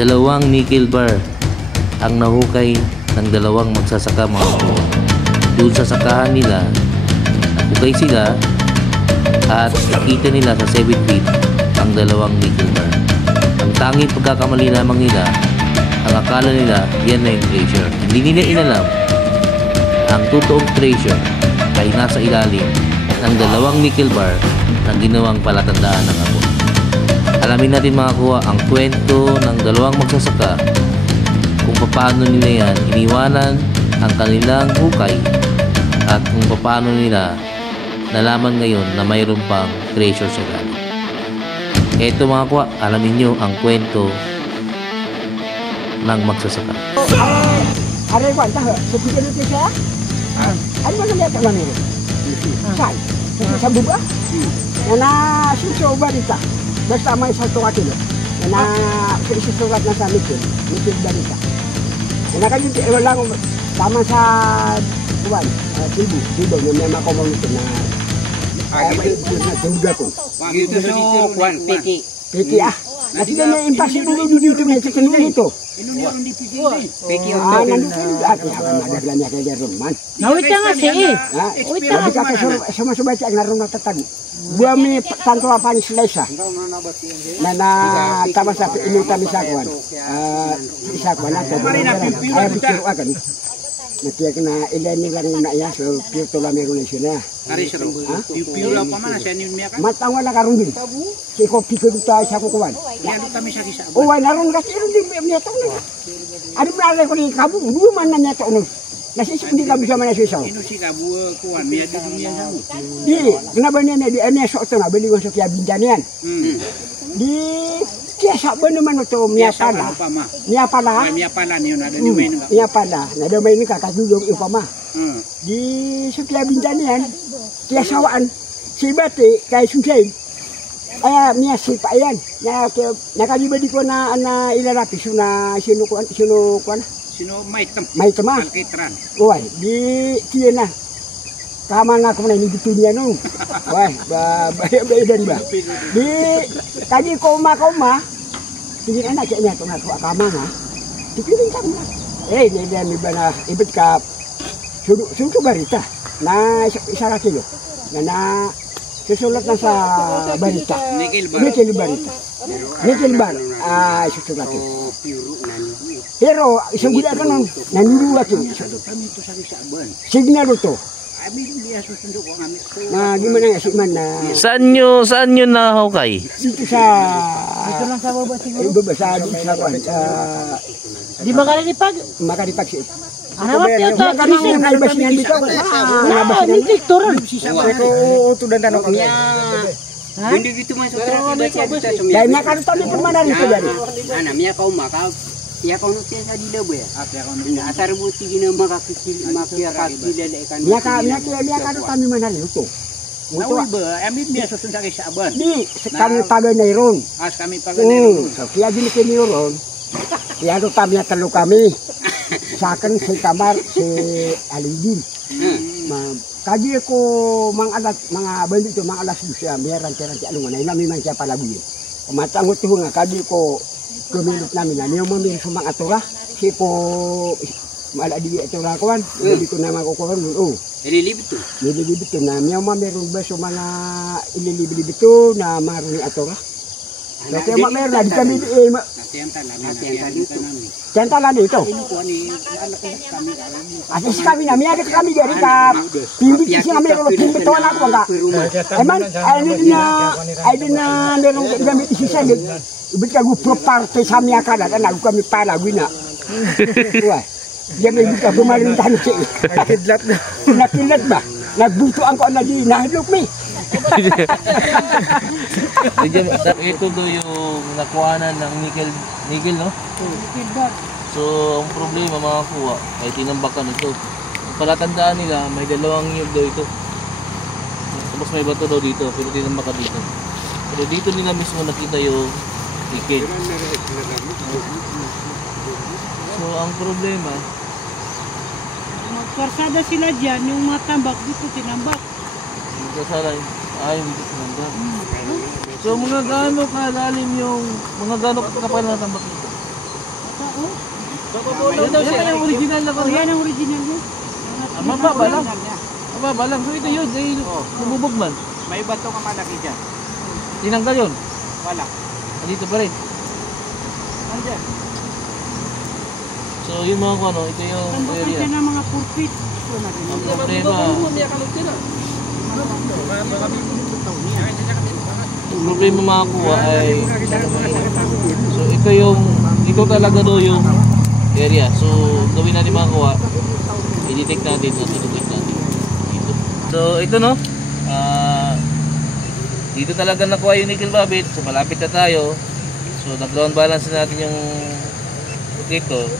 Dalawang nickel bar ang nahukay ng dalawang magsasaka mga kakuha. Doon sa sakahan nila, hukay sila at nakita nila sa 7 feet ang dalawang nickel bar. Ang tanging pagkakamali lamang nila, ang akala nila yan na yung treasure. Hindi nila inalam ang totoong treasure ay nasa ilalim ng dalawang nickel bar na ginawang palatandaan ng Hapon. Alamin natin mga kuha ang kwento ng dalawang magsasaka kung paano nila yan iniwanan ang kanilang hukay at kung paano nila nalaman ngayon na mayroon pang treasure sa ilalim. Eto mga kuha, alamin nyo ang kwento ng magsasaka. Ada yang kuat tak? Seperti itu saya. Ada mana lihat kat mana ni? Sai. Sambung ah. Nana susu barita. Bersama satu wakil. Nana susu surat nasa mikir barita. Nana kan jadi orang sama sa buat ibu memang kau mau itu na. Juga pun. Itu so kuan PT. PT ah. Nanti dia yang impossible dulu itu macam itu. PT ada belanja kayak rumah. Nawit nga siya. Tapi kata sama baca ngaron natatan. Buah mi tanto apa ni selesa. Nana tama sa ini kami sakuan. Sakuan atau ay pikir akan. Nanti kena ini kan nak ya so pirto la meronesiona. Ari seru. Piu la pamana siya ni miaka. Matang wala karong din. Si ko pikir ta sa kuan. Ya kami sa kisa. Oh, ay naron kasi din mi taw na. Ari mala ko ni kabu, man na niya taw no. Nasi hindi kami sama na siya. Ino si kabu kuan mi ada dunia samu. Di, kenapa ni di ene sok tu na beli masuk ya binjanian. Di kiasa bener mana tu miapala. Miapala. Miapala ni ada di main. Miapala. Ada main ni kakak duduk upama. Di sekian binjanian kiasawaan si bati kay sunsain. Ay niya si payan. Na kaliba di ko na ilarapi suna sino kuan. Sino maitem. Maitem ah. Alkitran. Oi, di tiyan na. Tama nga ko na ini niya no. Wah, dan ba. Di tadi ko ma. Sige anak niya to nga ko kama ha. Dipiling ka na. Dia mi bana ibet ka sudu barita. Na isa kilo. Na susulat na sa barita. Nickel barita. Nickel bar. Susulat. Pero isang gula ka nang nanuru ako. Signal to. Nah, gimana ya Sukman na? Saan nyo nahukay? Dito sa Ito lang sa baba siguro. Sa Di makalipag. Makalipag siya. Ano ba yun? Kanang naibas niyan dito. Ni tiktoran. Ko tudan tanong kami. Hindi dito man sa traffic baca dito sa Dahil niya karton ni permana dito jadi. Ana miya kau maka ya kau nuti sa dida bu ya. Asar buti gina maka kecil makia kaki lele kan. Niya karton ni mana dito. Nawi ba, amin dia susun sa Saban. Di kami tagay na iron. As kami pagano. So kaya gini kini iron. Kaya do kami telu kami. Sa akin si kamar si Alidin. Kaji ko mga balik to mga alas siya meron ranti alungan ay namin man siya palabuyin. Kumatangot ko nga kaji ko kumilot namin na niyo mamir sa mga atura si po maladi atura kuan hindi ko na makukuha nun. Ililibit to. Nililibit to na niyo mameron ba sa mga ililibit to na maroon atura. Kaya meron na di kami Cantalan dito. Asis kami na, miya dito kami dari ka pimbit kasi kami kalau pimbit to anak ko enggak. Eman ay din na meron gamit sisa din. Ibig ka gusto parte sa miya kada na kami pala gina. Wah. Dia may ka pumalitan si. Nakidlat ba? Nagbuto ang ko na di nahlok mi. Ito do yung nakuhanan ng nickel no? So ang problema mga kuha ay tinambakan ito. Ang palatandaan nila may dalawang yug daw ito. Tapos may bato daw dito pero tinambakan dito. Pero dito nila mismo nakita yung nickel. So ang problema Magparsada sila dyan, yung matambak dito tinambak. magkasalay ay dito sinambak. So mga gaano kalalim yung mga gaano kapal na tambak dito? Ito daw siya yung original na Oh, yan ang original niya. Mababa lang. Mababa lang. So ito yun, ay lumubog man. May bato ka malaki dyan. Tinanggal yun. Wala. Andito pa rin. Andyan. So yung mga ano, ito yung Tambakan area. siya ng mga purpit. Ang problema, ang problema makakuha ay so ito talaga do yung area. So gawin natin makakuha, i-detect natin at i-detect natin dito. So ito no, dito talaga nakuha yung nickel babit. So malapit na tayo. So nag-ground balance na natin yung dito.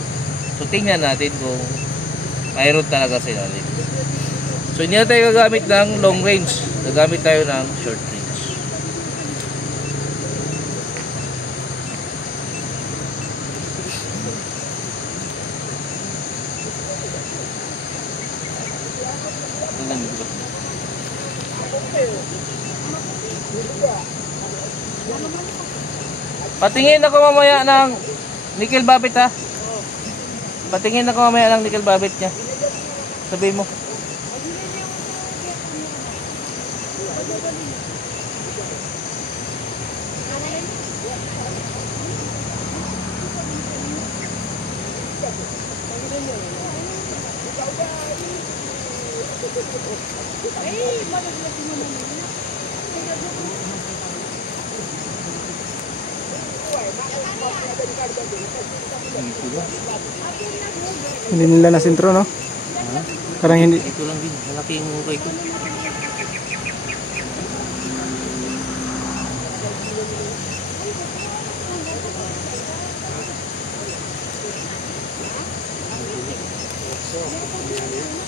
So tingnan natin kung mayroon talaga sa ilalim. So hindi na tayo gagamit ng long range. Gagamit tayo ng short range. Tingnan dito. Patingin ako mamaya ng nickel babit ha. Patingin ako mamaya ng nickel babit niya. Sabi mo. Hindi nila na sentro, no? Parang hindi. Ito lang din. Malaki yung hukay ko.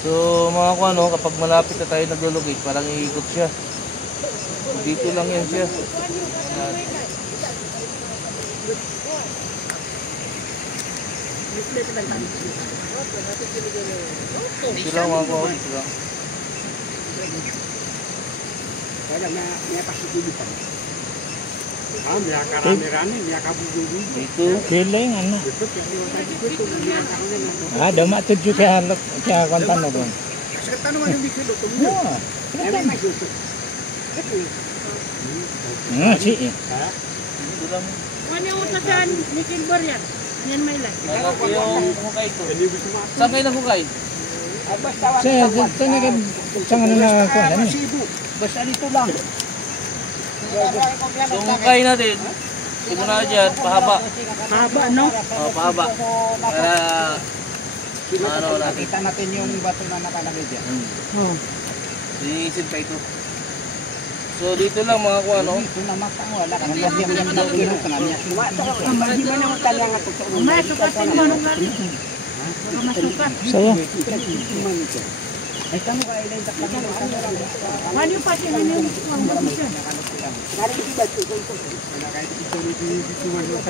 So mga ano, kapag malapit na tayo naglulugit, parang iikot siya. Dito lang yan siya. Yan. Ito lang mga kuha. Ito lang. Wala na may pasipilitan. May karami-rami, may kabubulong. Dito. Kiling, ano? Dama to dyan kaya kontan na doon. Kasi tanong yung bikilo tumulong. Ay may suso. Si. Dito lang. Ano yung utasan ni Kilbar yan? Yan may lang. Malaki yung hukay ko. Saan kayo nahukay? Basta Sa ano na ko ano? basta dito lang. Yung hukay natin, simula dyan, pahaba. Mahaba, no? O, pahaba. Para, ano natin. Kita natin yung bato na nakalagay dyan. Oh. Linisin pa ito. So dito lang mga kuha, no? Ito na wala ka. Nagyam-yam na kilo ka na niya. Hindi ba naman talaga ito sa ulo? Masukatin mo nung lalo. Baka masukat. Saya. Ay tamo ka ilay tak lang. Ano yung pati mo yung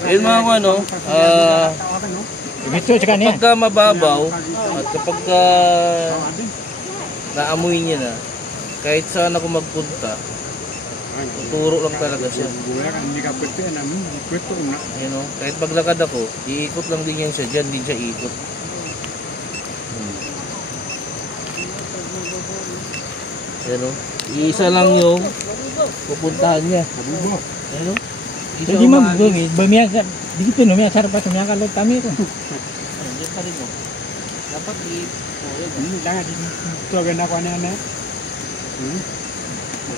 Ayun mga kuha, no? Ito sa kanya. Kapag mababaw at kapag naamoy niya na, kahit saan ako magpunta, tuturo lang talaga siya. You know, kahit paglakad ako, iikot lang din yan siya. Diyan din siya iikot. You know, isa lang yung pupuntahan niya. You know? Hindi man bumi, bumiya dito no, miya sarap pa sumiya kalot kami ko. Diyan pa rin mo. Dapat Ito agad ako na na.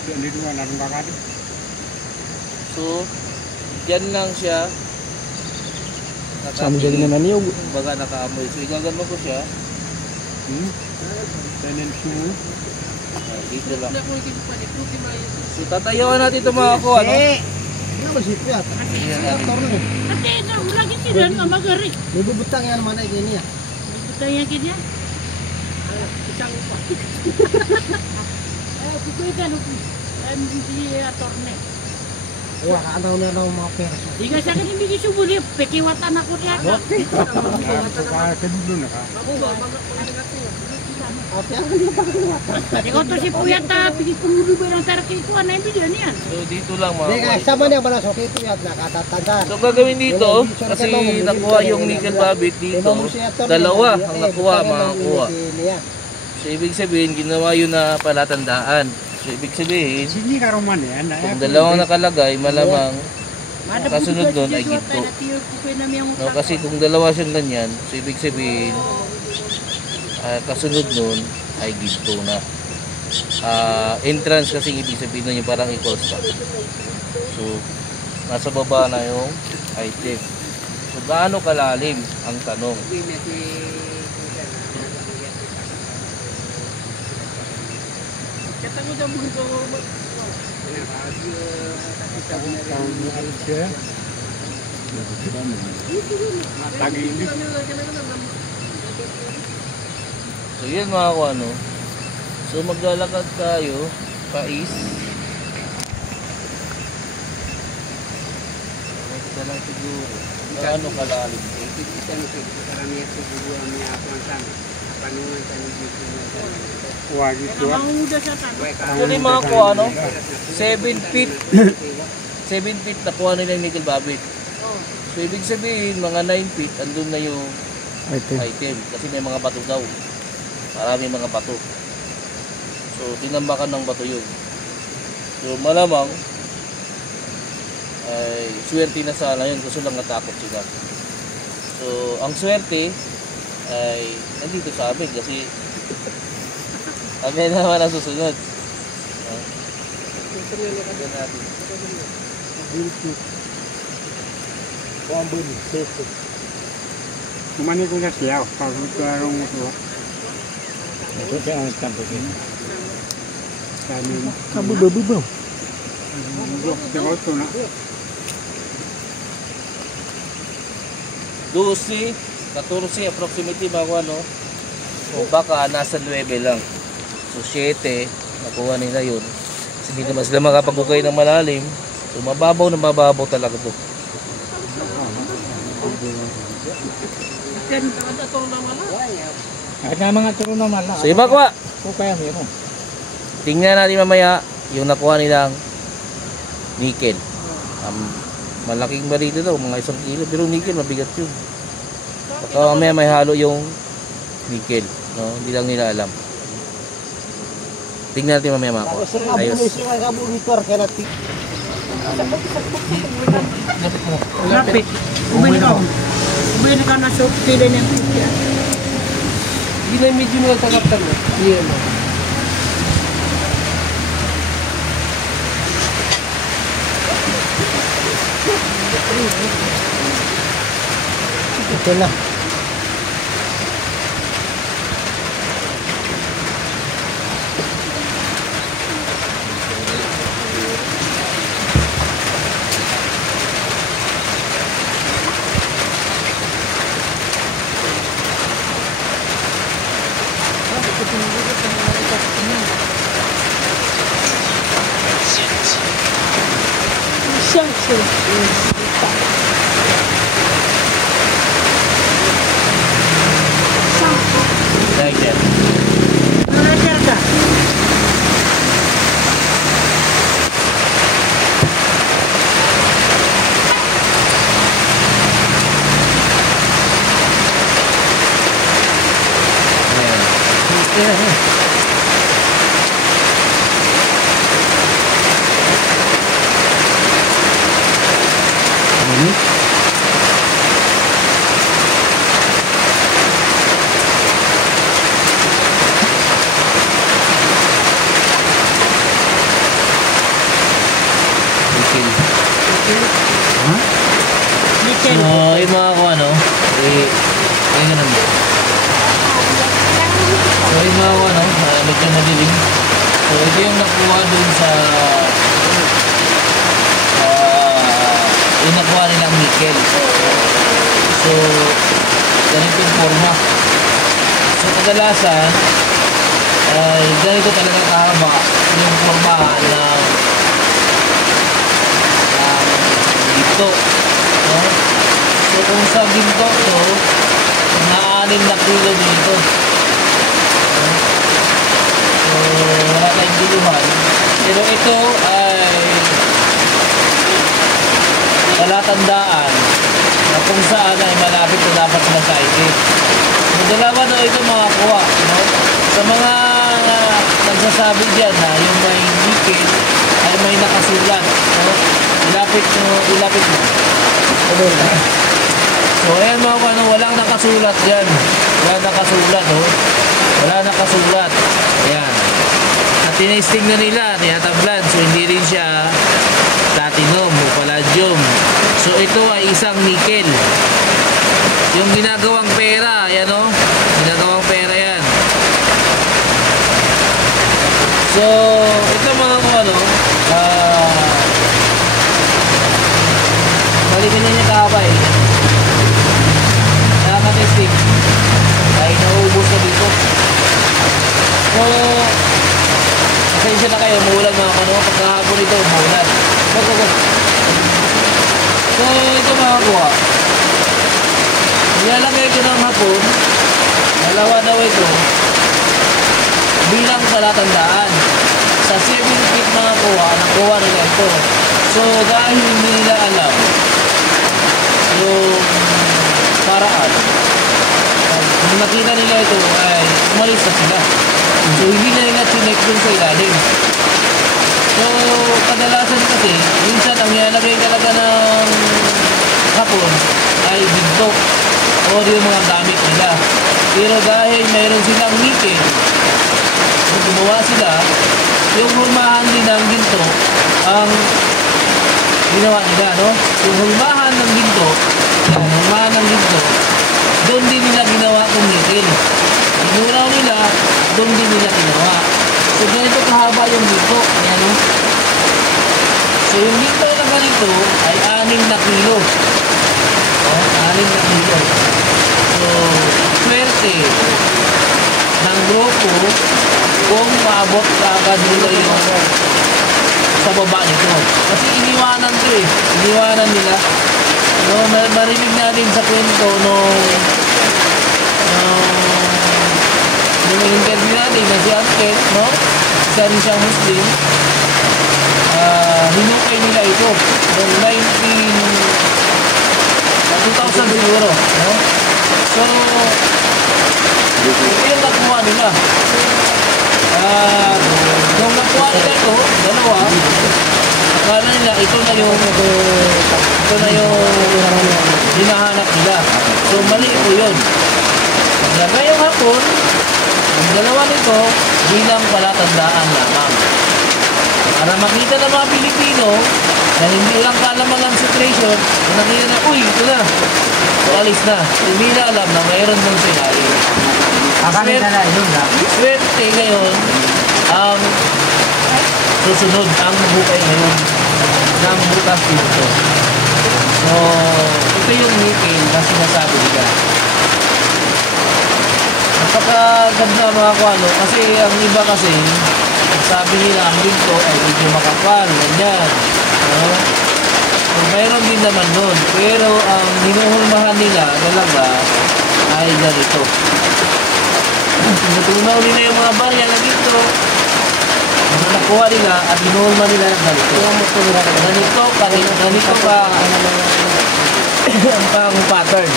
Dito na natin kakadi. So, diyan lang siya. Sama siya din na niyog. Baga nakaamoy. So, igagano ko siya. Dito lang. So, tatayuan natin ito mga ko, ano? Ate, lagi sila nga magari. Bubutang yan naman ay ganyan. Ito yan kanya. Isang upa. Ito yung gano'n. Hindi atorne. Wah, ano na lang mga pera. Di ka sa akin hindi kisubuli. Pekiwatan ako niya. Kaya kedulu na ka. Ikaw to si Puyat ta, pigi kumulo ba ng taraki ko, ano yung video niyan? So dito lang mga Hindi ka, kuwan. sama niya balas, okay ito yan, nakatatandaan. So gagawin dito, kasi nakuha yung nickel babit dito, dalawa ang nakuha mga kuha. So ibig sabihin, ginawa yun na palatandaan. So ibig sabihin, Sini ka Roman yan. kung dalawang nakalagay, malamang kasunod nun ay ginto. No, kasi kung dalawa siyang ganyan, so ibig sabihin, kasunod nun ay ginto na. Entrance kasi ibig sabihin nun yung parang equals pa. So, nasa baba na yung item. So, gaano kalalim ang tanong? So, yun mga kuano. So, maglalakad tayo pais. Basta lang siguro. Gaano kalalim? Wah gitu. Mangunguda siya ta. Actually mga kuano, 7 feet. 7 feet nakuha nila yung nickel babit. So, ibig sabihin, mga 9 feet, andun na yung item. Kasi may mga bato daw. Marami mga bato. So, tinambakan ng bato yun. So, malamang, ay swerte na sana yun. Gusto lang natakot sila. So, ang swerte, ay nandito sa amin kasi kami naman ang susunod. Tignan natin. Kumani ko na siya. Pag karong ito. Ito siya ang tampo din. Kami. Kabubabubaw. Ito na. 12, 14 approximately mga ano. O baka nasa 9 lang. So 7, nakuha nila yun. Kasi hindi naman sila makapag-ukay ng malalim. So mababaw na mababaw talaga to. Kahit nga mga turo na mala. So iba kuha. Kung kaya meron. Tingnan natin mamaya yung nakuha nilang nickel. Malaking balito daw, mga 1 kilo. Pero nickel, mabigat yun. Baka mamaya may halo yung nickel. No? Hindi lang nila alam. Tingnan natin mamaya mga kuha. Ayos. Lapit. Umili ka. Umili ka na sa pili ng pizza. Hindi na medyo nagtagap-tagap. Yan. Ito na. Like that. Manager ka. Nickel. So, yung mga ko ano, ayun na naman. So, yung mga ko ano, medyo madilim. So, ito yung nakuha dun sa yung nakuha nilang nickel. So, ganito yung forma. So, kadalasan, ay ganito talaga kahaba yung forma ng ginto. No? So kung sa ginto to, na 6 na kilo dito. No? wala tayong diluhan. Pero ito ay palatandaan na kung saan ay malapit na dapat sila sa exit. So, dalawa daw ito mga kuha, no? Sa mga nagsasabi dyan na yung may nickel ay may nakasulat, no? Ilapit mo. So ayan mga kuha, no? Walang nakasulat dyan. Wala nakasulat, no? Wala nakasulat. Ayan. At tinesting na nila, tinatablan. So hindi rin siya platinum o palladium. So ito ay isang nickel. Yung ginagawang pera, ayan o. Ginagawang pera yan. So, ito mga kung ano, balikin niya kakabay. Nakaka-testing. Dahil nauubos na dito. So, pasensya na kayo, maulan mga kano. Pagkahapon ito, maulan. So, ito mga kuha. Nilalagay ko ng hapon, dalawa daw ito, bilang palatandaan. Sa 7 feet mga kuha, nakuha nila ito. So, dahil hindi nila alam yung paraan, nung nakita nila ito, ay umalis na sila. So, hindi na nila chinek dun sa ilalim. So, kadalasan kasi, minsan ang nilalagay talaga ng hapon ay ginto o yung mga gamit nila. Pero dahil mayroon silang nickel, kung gumawa sila, yung hulmahan din ng ginto ang ginawa nila, no? Yung hulmahan ng ginto, doon din nila ginawa itong nickel. Inuraw nila, doon din nila ginawa. So ganito kahaba yung ginto. Ayan, no? So yung ginto na ganito ay 6 na kilo. 6 na kilo. So, swerte ng grupo kung maabot agad nila yung sa baba nito. Kasi iniwanan to eh. Iniwanan nila. No, marinig natin sa kwento nung interview natin na si Uncle, no? Isa rin siyang Muslim. Hinukay nila ito noong 2000 siguro, no? So, ito yung nakuha nila. Nung nakuha nila ito, dalawa, akala nila ito na yung hinahanap nila. So, mali po yun. Ngayong hapon, ang dalawa nito bilang palatandaan lamang. Para makita ng mga Pilipino na hindi lang kaalaman ng situation, na nakita na, uy, ito na. So, alis na. Hindi na alam na mayroon mong sinabi. Swerte ngayon ang susunod, ang bukay ngayon ng bukas dito. So, ito yung nickel na sinasabi nila. Napakaganda mga kuwano kasi ang iba kasi sabi nila ang ginto ay medyo makapal, ganyan. No? So, mayroon din naman nun. Pero ang hinuhulmahan nila talaga ay ganito. Natunaw nila yung mga barya na ginto. Nakuha nila at hinuhulma nila ng ganito. Ganito pa ang pattern.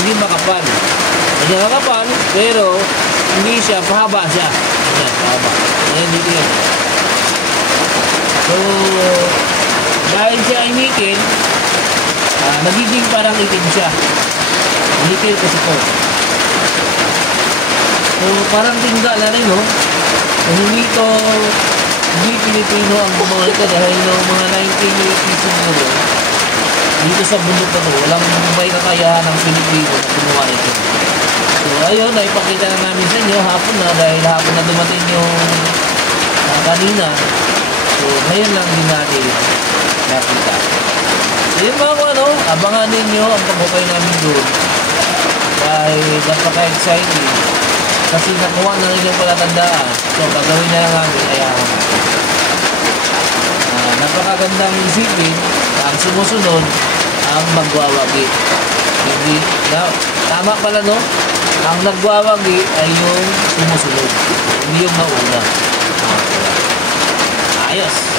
Hindi makapal. Hindi makapal, pero hindi siya, pahaba siya. Ayan, pahaba. Ayan, dito yan. So, dahil siya ay nickel, nagiging parang itim siya. Nickel kasi ito. So, parang tingga na rin, no? Hindi Pilipino ang gumawa ito dahil noong mga 1980s siguro, dito sa bundok na ito, walang may kakayahan ng Pilipino na gumawa ito. So, ayun, naipakita na namin sa inyo hapon na dahil hapon na dumating yung kanina. So, ngayon lang din natin nakita. So, yun mga kung ano, abangan ninyo ang pagbukay namin doon. Dahil napaka-exciting. Kasi nakuha na rin yung palatandaan. So, gagawin na lang namin ay napakagandang isipin ang sumusunod ang magwawagi. Hindi, tama pala no? Ang nagwawagi ay yung sumusunod. Hindi yung nauna. Ayos.